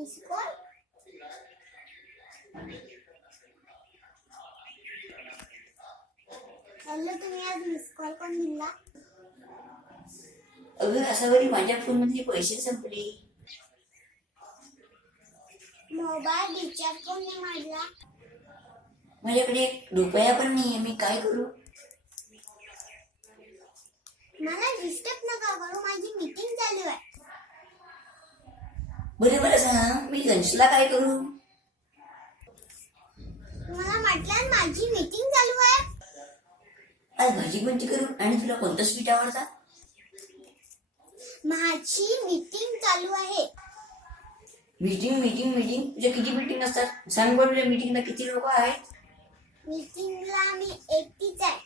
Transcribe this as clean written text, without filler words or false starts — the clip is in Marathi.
Miss call. हॅलो, तुम्ही आज मिस कॉल कोण दिला? अगं असं बरी माझ्या फोन मधले पैसे संपले. मोबाईल रिचार्ज कोणी मारला? माझ्याकडे रुपया पण नाहीये, मी काय करू? मला डिस्टर्ब नका करू, माझी मीटिंग चालू आहे. बरं बरं सांग, मी लंचला काय करू? तुम्हाला म्हटलं माझी मीटिंग चालू आहे. आज भाजी कोणती करू आणि तुला कोणतं स्वीट आवडतं? माझी मीटिंग चालू आहे. मीटिंग मीटिंग मीटिंग तुझ्या किती मीटिंग असतात? सांग बरं, तुझ्या मीटिंगला किती लोक आहेत? मीटिंगला मी एकटीच आहे.